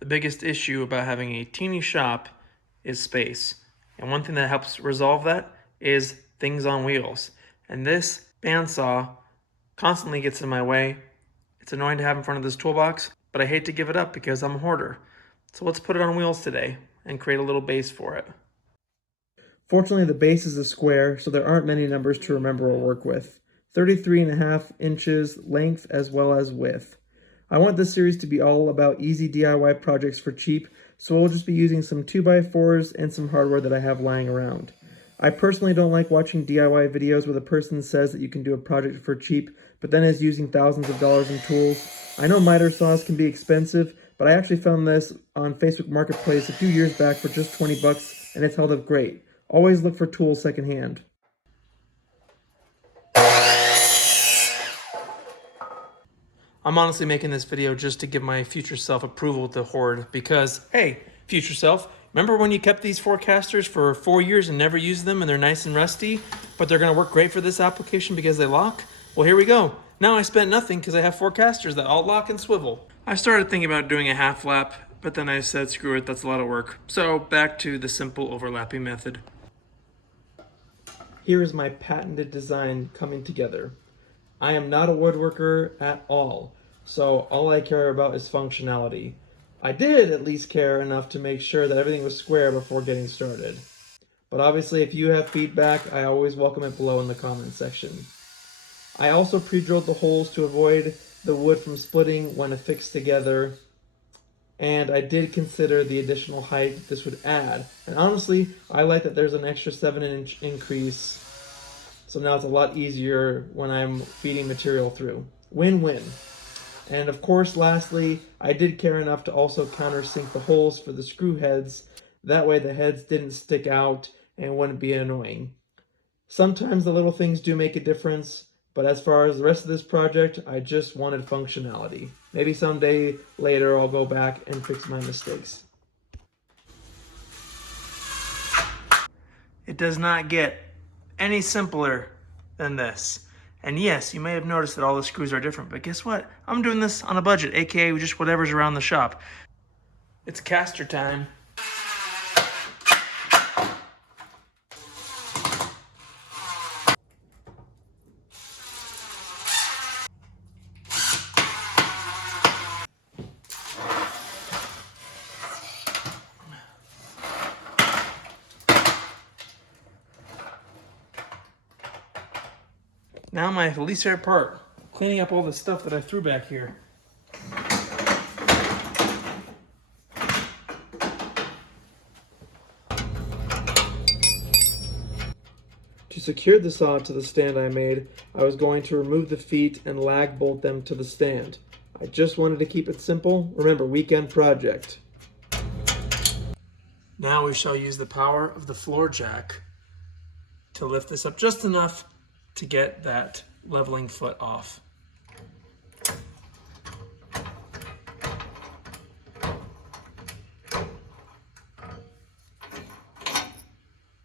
The biggest issue about having a teeny shop is space. And one thing that helps resolve that is things on wheels. And this bandsaw constantly gets in my way. It's annoying to have in front of this toolbox, but I hate to give it up because I'm a hoarder. So let's put it on wheels today and create a little base for it. Fortunately, the base is a square, so there aren't many numbers to remember or work with. 33.5 inches length as well as width. I want this series to be all about easy DIY projects for cheap, so we'll just be using some 2x4s and some hardware that I have lying around. I personally don't like watching DIY videos where the person says that you can do a project for cheap, but then is using thousands of dollars in tools. I know miter saws can be expensive, but I actually found this on Facebook Marketplace a few years back for just 20 bucks, and it's held up great. Always look for tools secondhand. I'm honestly making this video just to give my future self approval to hoard because, hey, future self, remember when you kept these forecasters for 4 years and never used them and they're nice and rusty, but they're going to work great for this application because they lock? Well, here we go. Now I spent nothing because I have forecasters that all lock and swivel. I started thinking about doing a half lap, but then I said, screw it, that's a lot of work. So back to the simple overlapping method. Here is my patented design coming together. I am not a woodworker at all, so all I care about is functionality. I did at least care enough to make sure that everything was square before getting started. But obviously, if you have feedback, I always welcome it below in the comment section. I also pre-drilled the holes to avoid the wood from splitting when affixed together, and I did consider the additional height this would add. And honestly, I like that there's an extra 7-inch increase, so now it's a lot easier when I'm feeding material through. Win-win. And of course, lastly, I did care enough to also countersink the holes for the screw heads. That way the heads didn't stick out and wouldn't be annoying. Sometimes the little things do make a difference, but as far as the rest of this project, I just wanted functionality. Maybe someday later I'll go back and fix my mistakes. It does not get any simpler than this. And yes, you may have noticed that all the screws are different, but guess what? I'm doing this on a budget, aka just whatever's around the shop. It's caster time. Now my least favorite part, cleaning up all the stuff that I threw back here. To secure the saw to the stand I made, I was going to remove the feet and lag bolt them to the stand. I just wanted to keep it simple. Remember, weekend project. Now we shall use the power of the floor jack to lift this up just enough to get that leveling foot off.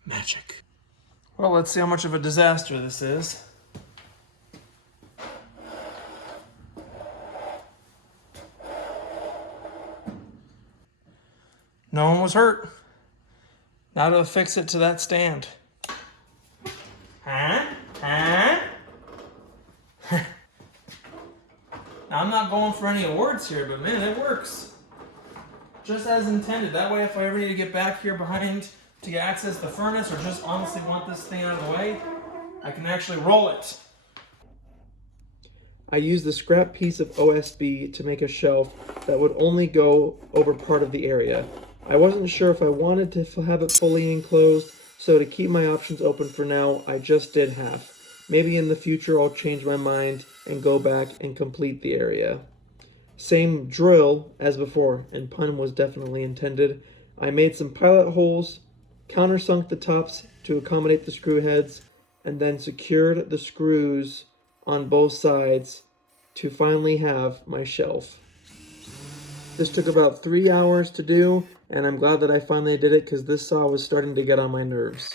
Magic. Well, let's see how much of a disaster this is. No one was hurt. Now to affix it to that stand. Huh? Huh? Now, I'm not going for any awards here, but man, it works. Just as intended. That way, if I ever need to get back here behind to get access to the furnace or just honestly want this thing out of the way, I can actually roll it. I used the scrap piece of OSB to make a shelf that would only go over part of the area. I wasn't sure if I wanted to have it fully enclosed, so to keep my options open for now, I just did half. Maybe in the future I'll change my mind and go back and complete the area. Same drill as before, and pun was definitely intended. I made some pilot holes, countersunk the tops to accommodate the screw heads, and then secured the screws on both sides to finally have my shelf. This took about 3 hours to do, and I'm glad that I finally did it because this saw was starting to get on my nerves.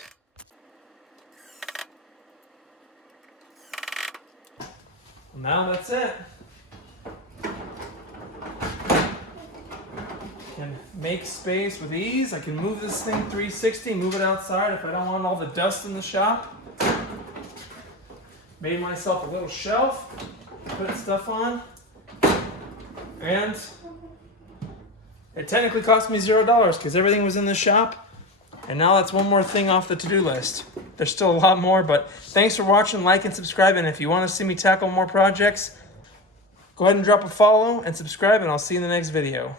Now that's it. can make space with ease. I can move this thing 360, move it outside if I don't want all the dust in the shop. Made myself a little shelf, put stuff on, and it technically cost me $0 because everything was in the shop. And now that's one more thing off the to-do list. There's still a lot more, but thanks for watching, like and subscribe. And if you want to see me tackle more projects, go ahead and drop a follow and subscribe, and I'll see you in the next video.